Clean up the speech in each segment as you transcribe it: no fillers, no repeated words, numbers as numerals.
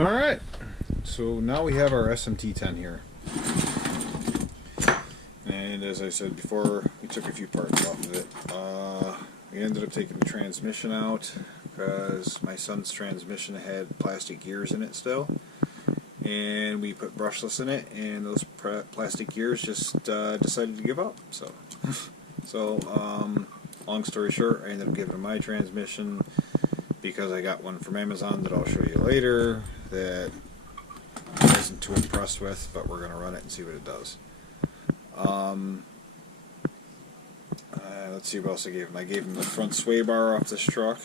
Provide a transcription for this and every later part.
Alright, so now we have our SMT 10 here. And as I said before, we took a few parts off of it. We ended up taking the transmission out because my son's transmission had plastic gears in it still. And we put brushless in it, and those plastic gears just decided to give up. So, long story short, I ended up giving him my transmission because I got one from Amazon that I'll show you later that I wasn't too impressed with, but we're going to run it and see what it does. Let's see what else I gave him. I gave him the front sway bar off this truck.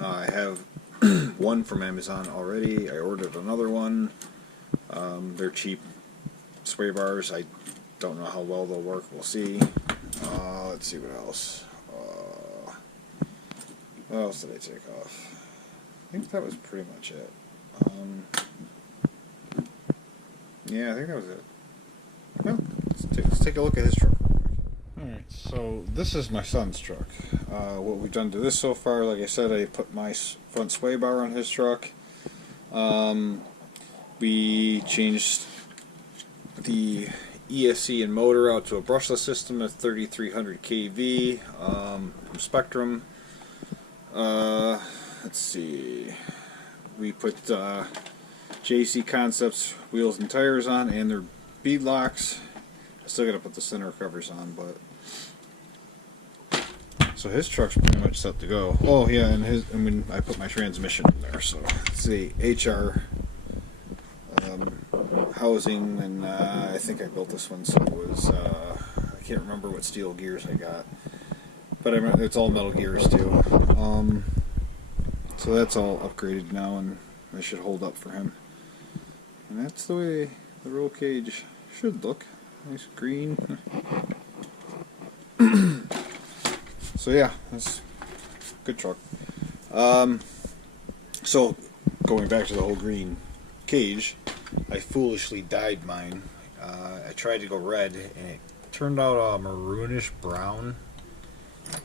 I have one from Amazon already. I ordered another one. They're cheap sway bars. I don't know how well they'll work. We'll see. Let's see what else. What else did I take off? I think that was pretty much it. Yeah, I think that was it. Well, let's take a look at his truck. Alright, so this is my son's truck. What we've done to this so far, like I said, I put my front sway bar on his truck. We changed the ESC and motor out to a brushless system of 3300 kV from Spectrum. Let's see. We put JC Concepts wheels and tires on, and their bead locks. I still gotta put the center covers on, but so his truck's pretty much set to go. Oh yeah, and I put my transmission in there. So let's see, HR housing, and I think I built this one, so it was I can't remember what steel gears I got, but it's all metal gears too. So that's all upgraded now, and I should hold up for him. And that's the way the roll cage should look. Nice green. So yeah, that's a good truck. So going back to the whole green cage, I foolishly dyed mine. I tried to go red, and it turned out a maroonish brown,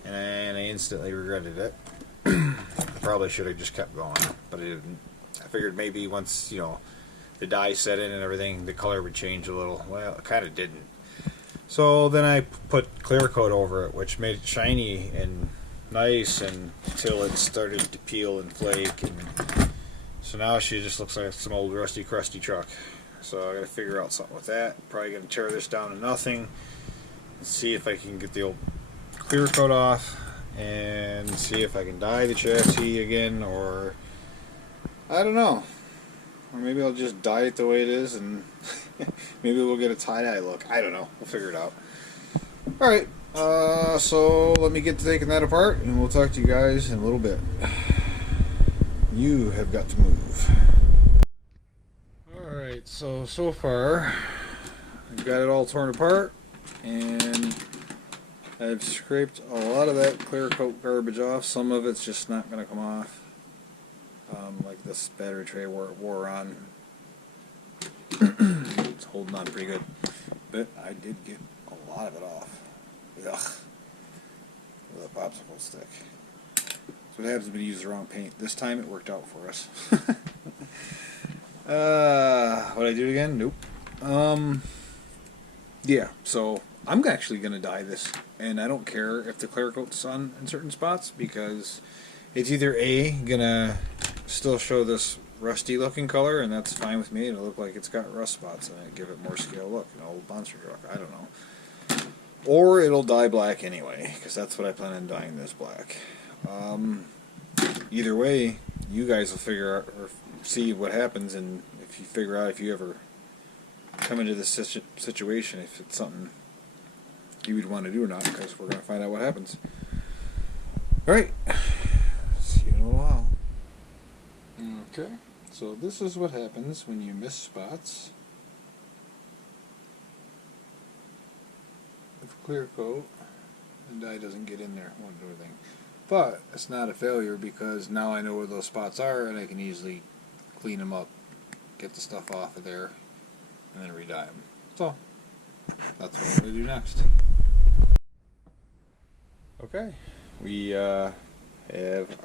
and I instantly regretted it. I probably should have just kept going, but I didn't. I figured maybe once, the dye set in and everything, the color would change a little. Well, it kind of didn't. So then I put clear coat over it, which made it shiny and nice until it started to peel and flake. And so now she just looks like some old rusty, crusty truck. So I got to figure out something with that. Probably going to tear this down to nothing and see if I can get the old clear coat off and see if I can dye the chassis again, or I don't know. Or maybe I'll just dye it the way it is, and maybe we'll get a tie-dye look. I don't know. We'll figure it out. Alright, so let me get to taking that apart, and we'll talk to you guys in a little bit. You have got to move. Alright, so far, I've got it all torn apart, and I've scraped a lot of that clear coat garbage off. Some of it's just not going to come off. Like this battery tray wore on. It's holding on pretty good, but I did get a lot of it off. Ugh. With a popsicle stick. That's what happens when you use the wrong paint. This time it worked out for us. Would I do it again? Nope. Yeah, so I'm actually going to dye this, and I don't care if the clear coat's on in certain spots, because it's either A, gonna still show this rusty looking color, and that's fine with me. It'll look like it's got rust spots in it, give it more scale look, an old monster truck, I don't know. Or it'll dye black anyway, because that's what I plan on dyeing this black. Either way, you guys will figure out, or see what happens, and if you figure out if you ever come into this situation, if it's something you would want to do or not, because we're going to find out what happens. Alright, see you in a little while. Okay, so this is what happens when you miss spots with clear coat and dye doesn't get in there, won't do anything. But it's not a failure, because now I know where those spots are, and I can easily clean them up, get the stuff off of there, and then re-dye them. So that's what I'm going to do next. Okay, we have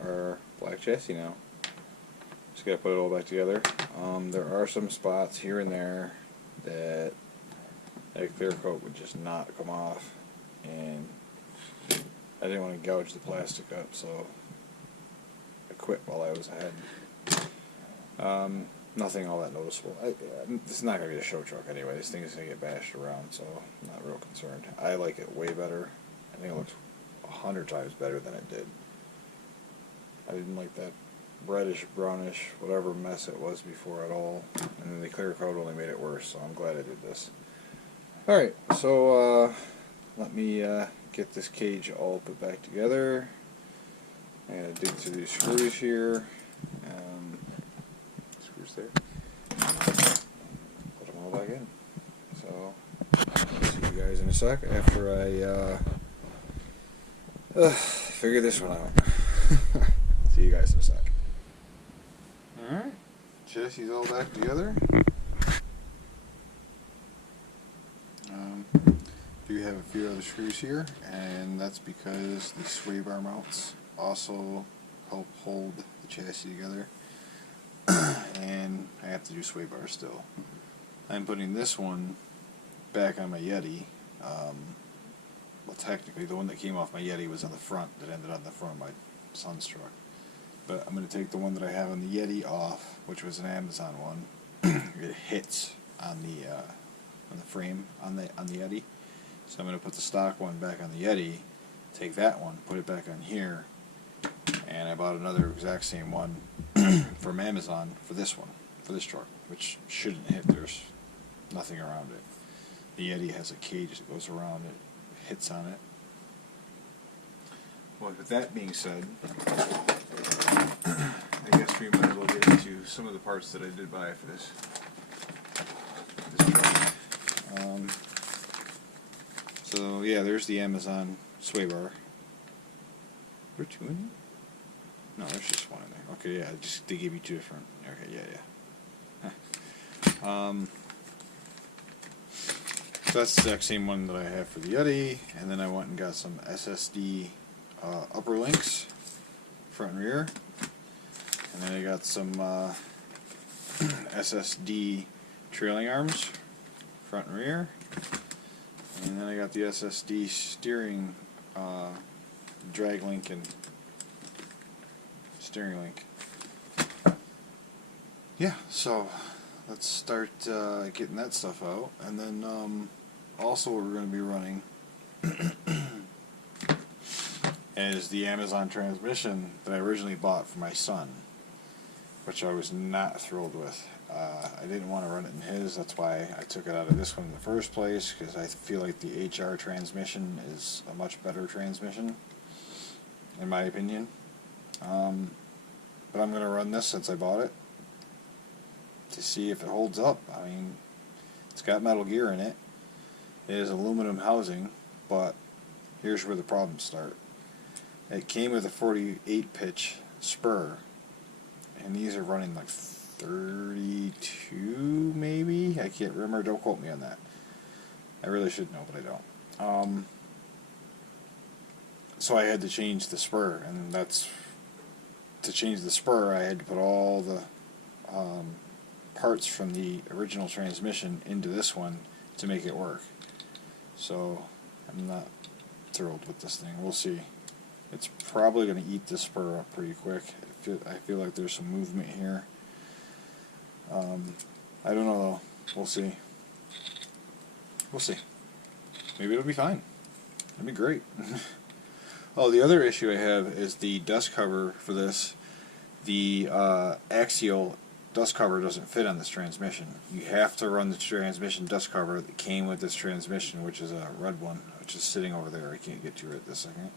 our black chassis now. Just gotta put it all back together. There are some spots here and there that a clear coat would just not come off, and I didn't want to gouge the plastic up, so I quit while I was ahead. Nothing all that noticeable. This is not going to be a show truck anyway. This thing is going to get bashed around, so I'm not real concerned. I like it way better. I think it looks 100 times better than it did. I didn't like that reddish, brownish, whatever mess it was before at all. And then the clear coat only made it worse, so I'm glad I did this. Alright, so let me get this cage all put back together. I'm going to dig through these screws here. Screws there. Put them all back in. So, I'll see you guys in a sec after I figure this one out. See you guys in a sec. Alright, chassis all back together. Do have a few other screws here, and that's because the sway bar mounts also help hold the chassis together. And I have to do sway bars still. I'm putting this one back on my Yeti. Well, technically the one that came off my Yeti was on the front, that ended on the front of my son's truck. But I'm going to take the one that I have on the Yeti off, which was an Amazon one. It hits on the frame on the Yeti. So I'm going to put the stock one back on the Yeti, take that one, put it back on here, and I bought another exact same one from Amazon for this one, for this truck, which shouldn't hit. There's nothing around it. The Yeti has a cage that goes around it, hits on it. Well, with that being said, I guess we might as well get into some of the parts that I did buy for this truck. So yeah, there's the Amazon sway bar. There two in here? No, there's just one in there. Okay, yeah, just they gave you two different. Okay, yeah. So that's the exact same one that I have for the Yeti, and then I went and got some SSD upper links, front and rear, and then I got some SSD trailing arms, front and rear. And then I got the SSD steering drag link and steering link. Yeah, so let's start getting that stuff out. And then also what we're going to be running is the Amazon transmission that I originally bought for my son, which I was not thrilled with. I didn't want to run it in his, that's why I took it out of this one in the first place, because I feel like the HR transmission is a much better transmission, in my opinion. But I'm going to run this since I bought it, to see if it holds up. I mean, it's got metal gear in it, it is aluminum housing, but here's where the problems start. It came with a 48 pitch spur, and these are running like 32 maybe? I can't remember, don't quote me on that. I really should know, but I don't. So I had to change the spur, and that's, to change the spur I had to put all the parts from the original transmission into this one to make it work. So I'm not thrilled with this thing. We'll see. It's probably going to eat this spur up pretty quick. I feel like there's some movement here. I don't know though. We'll see. We'll see. Maybe it'll be fine. It'll be great. Oh, the other issue I have is the dust cover for this. The Axail dust cover doesn't fit on this transmission. You have to run the transmission dust cover that came with this transmission, which is a red one, which is sitting over there. I can't get to it this second.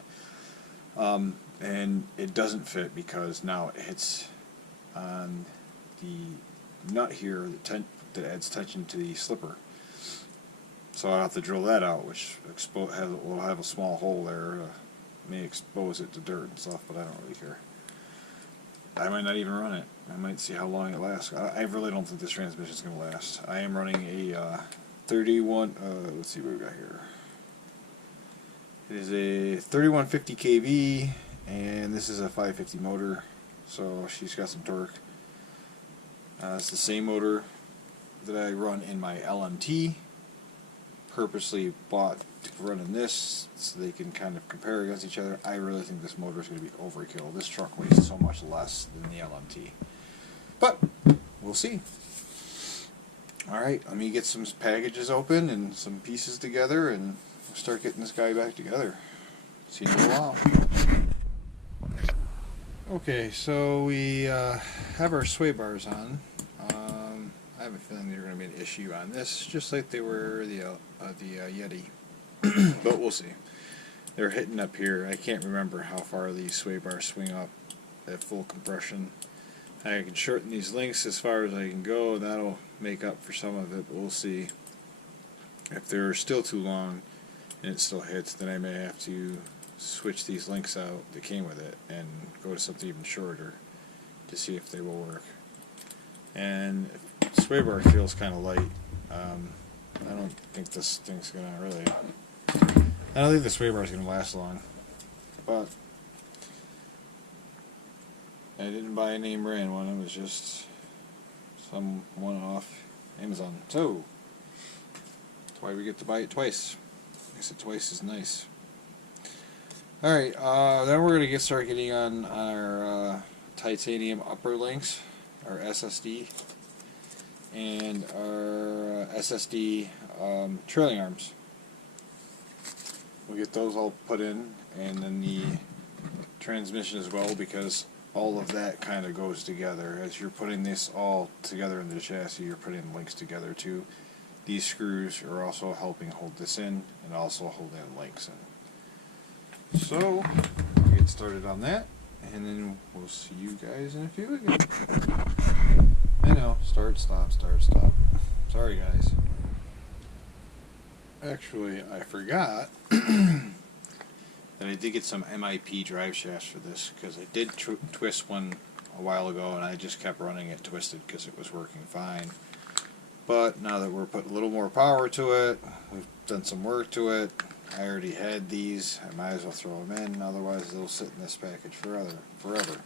And it doesn't fit because now it hits on the nut here that adds tension to the slipper. So I'll have to drill that out, which will have a small hole there. May expose it to dirt and stuff, but I don't really care. I might not even run it. I might see how long it lasts. I really don't think this transmission is going to last. I am running a 31, let's see what we got here. It is a 3150 kV, and this is a 550 motor, so she's got some torque. It's the same motor that I run in my LMT. Purposely bought to run in this so they can kind of compare against each other. I really think this motor is going to be overkill. This truck weighs so much less than the LMT. But we'll see. Alright, let me get some packages open and some pieces together and we'll start getting this guy back together. See you in a while. Okay, so we have our sway bars on. I have a feeling they're going to be an issue on this, just like they were the Yeti. But we'll see. They're hitting up here. I can't remember how far these sway bars swing up at full compression. I can shorten these links as far as I can go, and that'll make up for some of it, but we'll see. If they're still too long and it still hits, then I may have to switch these links out that came with it and go to something even shorter to see if they will work. And if the sway bar feels kind of light, I don't think this thing's gonna really, I don't think the sway bar is gonna last long, but I didn't buy a name brand one, it was just some one off Amazon. So that's why we get to buy it twice. I guess it twice is nice. Alright, then we're going to start getting on our titanium upper links, our SSD, and our SSD trailing arms. We'll get those all put in, and then the transmission as well, because all of that kind of goes together. As you're putting this all together in the chassis, you're putting links together too. These screws are also helping hold this in, and also hold in links in. So, we'll get started on that, and then we'll see you guys in a few again. I know, start, stop, start, stop. Sorry guys. Actually, I forgot that I did get some MIP drive shafts for this, because I did twist one a while ago, and I just kept running it twisted because it was working fine. But now that we're putting a little more power to it, we've done some work to it, I already had these, I might as well throw them in, otherwise they'll sit in this package forever.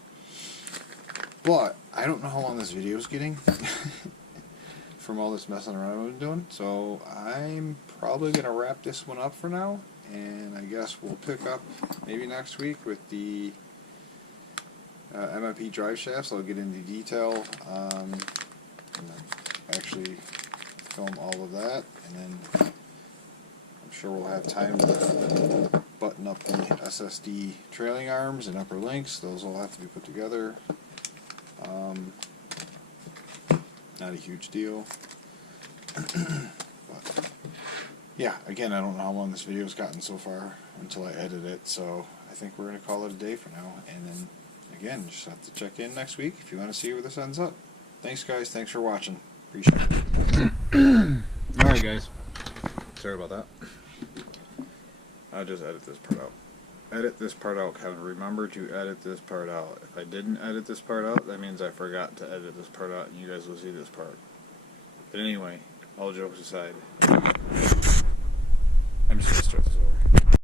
But, I don't know how long this video is getting from all this messing around I've been doing, so I'm probably going to wrap this one up for now, and I guess we'll pick up maybe next week with the MIP drive shafts. I'll get into detail, and actually film all of that, and then I'm sure we'll have time to button up the SSD trailing arms and upper links. Those will have to be put together. Not a huge deal. But yeah, again, I don't know how long this video's gotten so far until I edit it, so I think we're going to call it a day for now. And then, again, just have to check in next week if you want to see where this ends up. Thanks, guys. Thanks for watching. Appreciate it. Alright, guys. Sorry about that. I'll just edit this part out. Edit this part out, Kevin. Remember to edit this part out. If I didn't edit this part out, that means I forgot to edit this part out, and you guys will see this part. But anyway, all jokes aside, I'm just going to start this over.